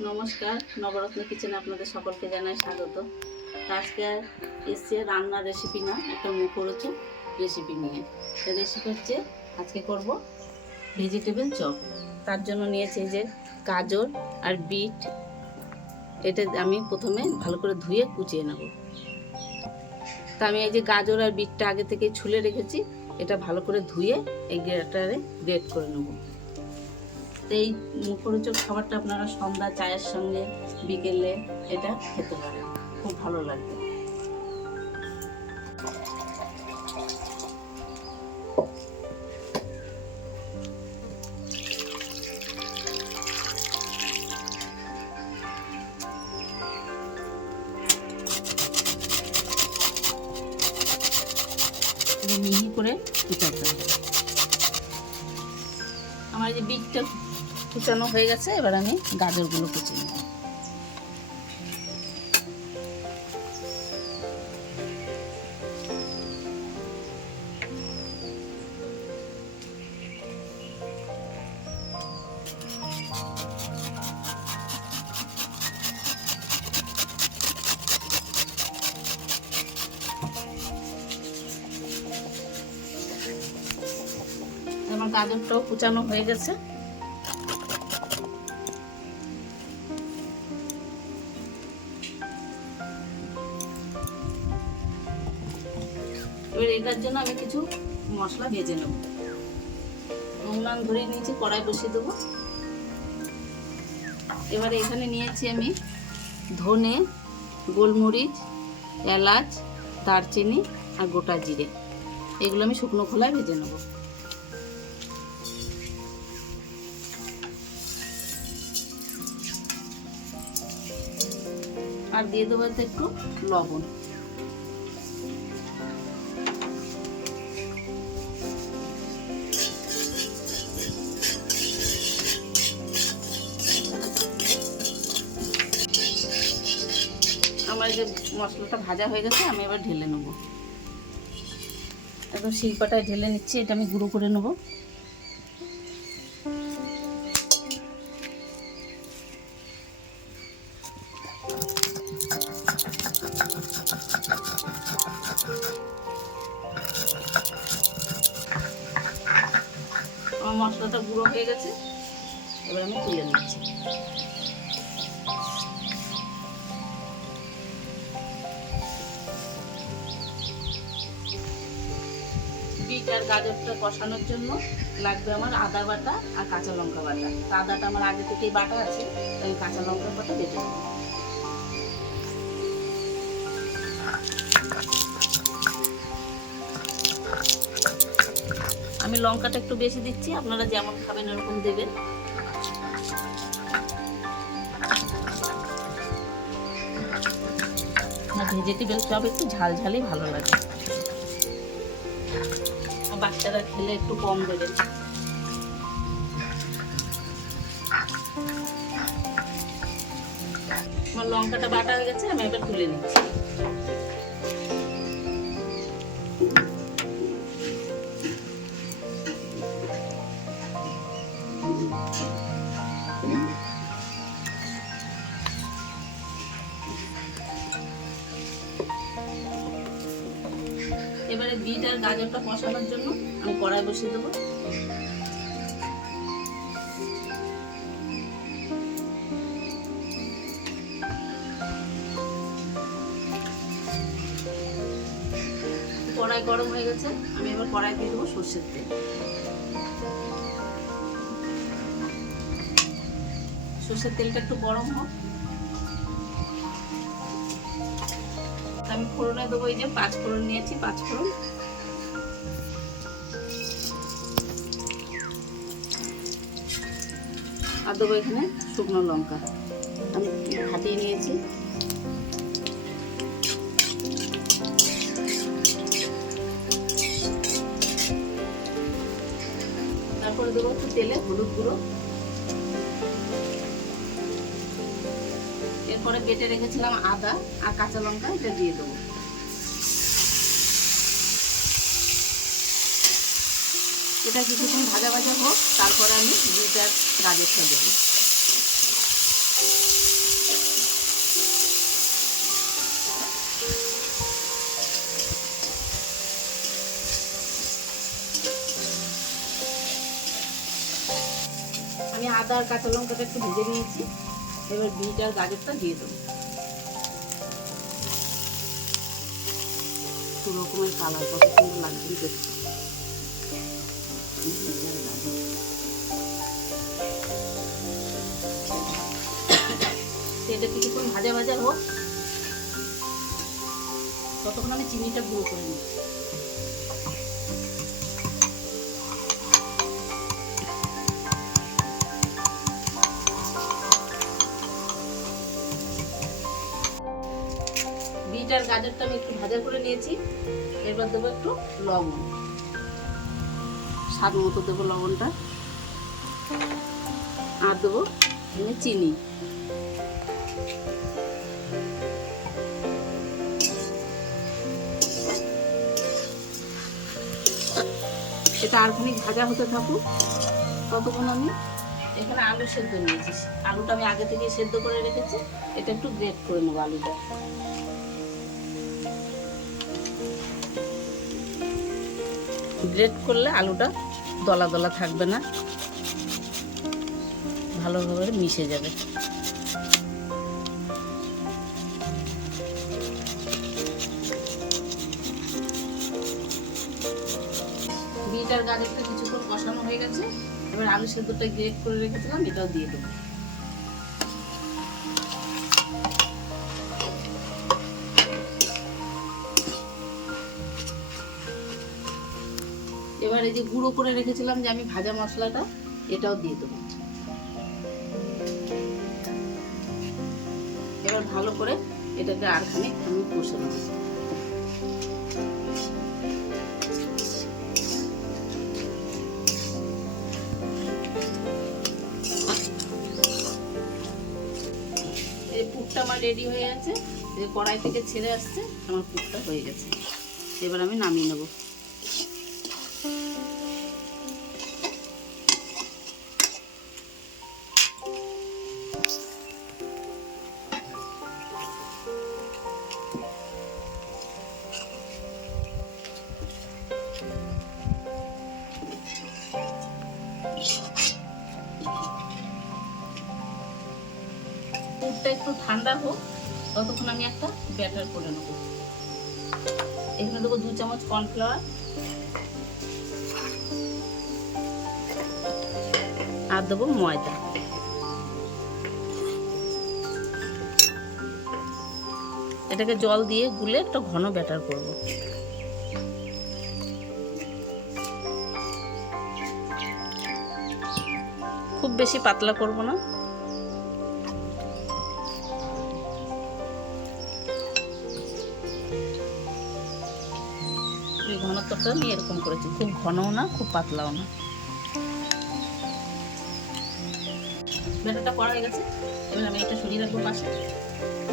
নমস্কার, নবরত্ন কিচেনে আপনাদের সকলকে জানাই স্বাগত। আজকে এসছে রান্নার রেসিপি না, একটা মুখরোচক রেসিপি নিয়ে। রেসিপি হচ্ছে, আজকে করব ভেজিটেবল চপ তার জন্য নিয়েছি যে গাজর আর বিট। এটা আমি প্রথমে ভালো করে ধুয়ে কুচিয়ে নেব। তা আমি এই যে গাজর আর বিটটা আগে থেকে ছুলে রেখেছি, এটা ভালো করে ধুয়ে এই গ্রেটারে গ্রেট করে নেব। এই মুখরোচক খাবারটা আপনারা সন্ধ্যা চায়ের সঙ্গে বিকেলে এটা খেতে পারেন। খুব ভালো লাগবে। মিহি করে হবে। আমার যে বিটটা কুচানো হয়ে গেছে এবার আমি গাজরগুলো কুচিয়ে নেব। আমার গাজরটাও কুচানো হয়ে গেছে। এবার এটার জন্য আমি কিছু মশলা ভেজে নেব। উনান ধরে নিয়েছি, কড়াই বসিয়ে দেবো। এবারে এখানে নিয়েছি আমি ধনে, গোলমরিচ, এলাচ, দারচিনি আর গোটা জিরে। এগুলো আমি শুকনো খোলায় ভেজে নেব। আর দিয়ে দেবো একটু লবণ। আমার যে মশলাটা ভাজা হয়ে গেছে, আমি এবার ঢেলে নেব। একদম শিল্পাটায় ঢেলে নিচ্ছি, এটা আমি গুঁড়ো করে নেব। আমার মশলাটা গুঁড়ো হয়ে গেছে, এবার আমি তুলে নিচ্ছি। আর গাজরটা কষানোর জন্য লাগবে আমার আদা বাটা আর কাঁচা লঙ্কা বাটা। আদাটা আমার আগে থেকেই বাটা আছে আমি কাঁচা লঙ্কা বাটা বেটে দেবো আমি লঙ্কাটা একটু বেশি দিচ্ছি, আপনারা যেমন খাবেন ওরকম দেবেন। ভেজিটেবল চপ একটু ঝাল ঝালই ভালো লাগে। বাচ্চারা খেলে একটু কম দেবে আমার লঙ্কাটা বাটা হয়ে গেছে আমি এবার তুলে নিচ্ছি। এবারে বিট আর গাজরটা কষানোর জন্য আমি কড়াই বসিয়ে দেবো। কড়াই গরম হয়ে গেছে, আমি এবার কড়াই দিয়ে দেবো সর্ষের তেল। সর্ষের তেলটা একটু গরম হোক। আমি ফোড়নে দেবো, এই যে পাঁচ ফোড়ন নিয়েছি, পাঁচ ফোড়ন। আর দেবো এখানে শুকনো লঙ্কা। আমি ফাটিয়ে নিয়েছি। তারপরে দেবো একটু তেলে হলুদ গুঁড়ো। তারপরে বেটে রেখেছিলাম আদা আর কাঁচা লঙ্কা, এটা দিয়ে দেবো। এটা কিছুক্ষণ ভাজা ভাজা হোক, তারপরে আমি দুইটা গাজরটা দেবো। আমি আদা আর কাঁচা লঙ্কাটা একটু ভেজে নিয়েছি। এবার বিট আর গাজরটা দিয়ে দেবো। দু রকমের কালার কত সুন্দর লাগছে দেখতে। এটা কিছুক্ষণ ভাজা ভাজা হোক, ততক্ষণ আমি চিনিটা গুঁড়ো করে নিই আর গাজরটা আমি একটু ভাজা করে নিয়েছি। এবার দেবো একটু লবণ। স্বাদ মতো দেবো লবণটা। আর দেবো এখানে চিনি। এটা আর খানিক ভাজা হতে থাকুক, ততক্ষণ আমি এখানে আলু সেদ্ধ নিয়েছি। আলুটা আমি আগে থেকে সেদ্ধ করে রেখেছি। এটা একটু গ্রেট করে নেব আলুটা। গ্রেট করলে আলুটা দলা দলা থাকবে না। ভালোভাবে মিশে যাবে। বিট আর গাজরটা কিছুক্ষণ কষানো হয়ে গেছে। এবার আলু সেদ্ধটা গ্রেট করে রেখেছিলাম, এটাও দিয়ে দেবো। এবার এই যে গুঁড়ো করে রেখেছিলাম যে আমি ভাজা মশলাটা, এটাও দিয়ে দেবো। এবার ভালো করে এটাকে আর খানিক আমি কষে নেব। এই আমার রেডি হয়ে আছে এই কড়াই থেকে ছেড়ে আসছে, আমার পুরটা হয়ে গেছে। এবার আমি নামিয়ে নেব। একটু ঠান্ডা হোক, ততক্ষণ আমি একটা ব্যাটার করে নেব। এখানে দেবো দু চামচ কর্নফ্লাওয়ার আর দেবো ময়দা। এটাকে জল দিয়ে গুলে একটা ঘন ব্যাটার করব। খুব বেশি পাতলা করব না। ঘনত্বটা আমি এরকম করেছি, খুব ঘনও না, খুব পাতলাও না। ব্যাটারটা করা হয়ে গেছে, এবার আমি এটা সরিয়ে রাখব পাশে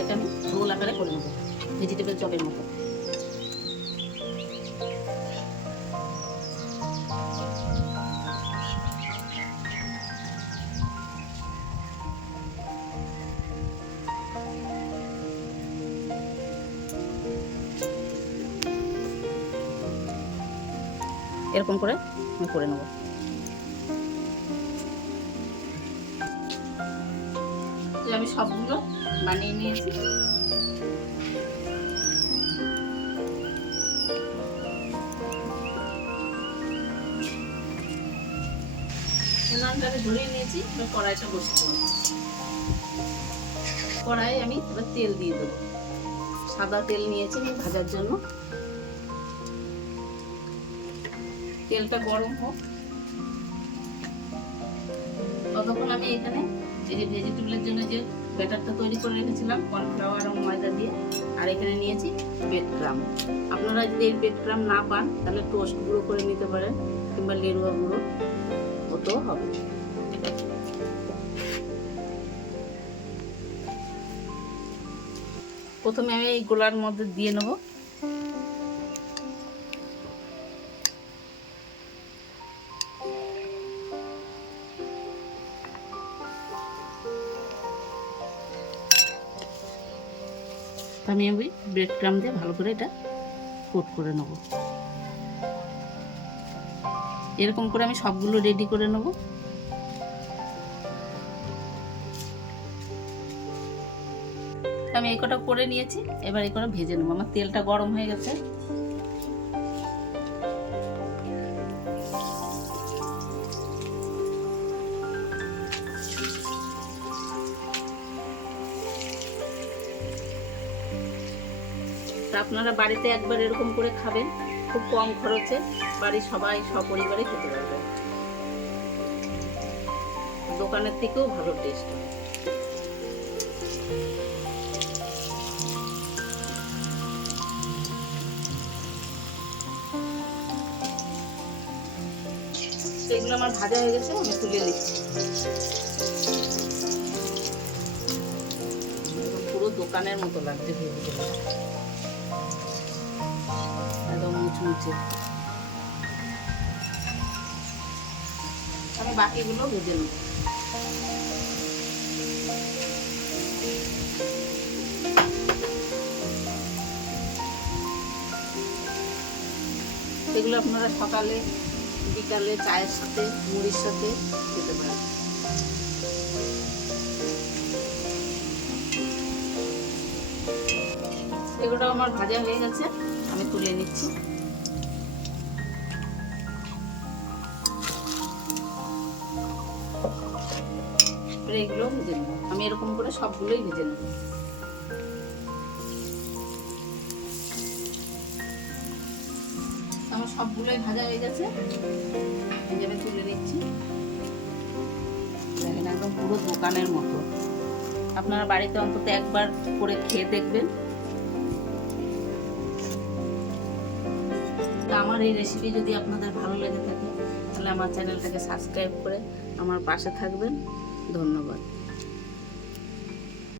এটা আমি রোল আকারে করে নেব ভেজিটেবল চপের মতো। এরকম করে আমি করে নেব। তো আমি সবগুলো বানিয়ে নিয়েছি। উনানটাকে ধরিয়ে নিয়েছি, এবার কড়াইটা বসে দেবো। কড়াই আমি এবার তেল দিয়ে দেবো। সাদা তেল নিয়েছি ভাজার জন্য। তেলটা গরম হোক। ততক্ষণ আমি এখানে এই যে ভেজিটেবলের জন্য যে ব্যাটারটা তৈরি করে রেখেছিলাম কর্নফ্লাওয়ার এবং ময়দা দিয়ে, আর এখানে নিয়েছি বেড ক্রাম আপনারা যদি এই বেড ক্রাম না পান, তাহলে টোস্ট গুঁড়ো করে নিতে পারেন, কিংবা লেরুয়া গুঁড়ো, ওতেও হবে। প্রথমে আমি এই গোলার মধ্যে দিয়ে নেব। আমি ওই ব্রেড ক্রাম দিয়ে ভালো করে এটা কোট করে নেব। এরকম করে আমি সবগুলো রেডি করে নেব। আমি এই কটা করে নিয়েছি, এবার এই কটা ভেজে নেব। আমার তেলটা গরম হয়ে গেছে। তা আপনারা বাড়িতে একবার এরকম করে খাবেন, খুব কম খরচে। বাড়ির সবাই সপরিবারে খেতে পারবেন দোকানের থেকেও ভালো টেস্ট হয়। এগুলো আমার ভাজা হয়ে গেছে, আমি তুলে নিচ্ছি। পুরো দোকানের মতো লাগছে বাকিগুলো ভেজে নেব। এগুলো আপনারা সকালে, বিকালে চায়ের সাথে, মুড়ির সাথে খেতে পারেন। এগুলো আমার ভাজা হয়ে গেছে। আমি তুলে নিচ্ছি। এগুলো ভেজে নেব। আমি এরকম করে সবগুলোই ভেজে নেব। আমার সবগুলোই ভাজা হয়ে গেছে। আমি তুলে নিচ্ছি। একদম পুরো দোকানের মতো। আপনারা বাড়িতে অন্তত একবার করে খেয়ে দেখবেন। এই রেসিপি যদি আপনাদের ভালো লেগে থাকে, তাহলে আমার চ্যানেলটাকে সাবস্ক্রাইব করে আমার পাশে থাকবেন। ধন্যবাদ।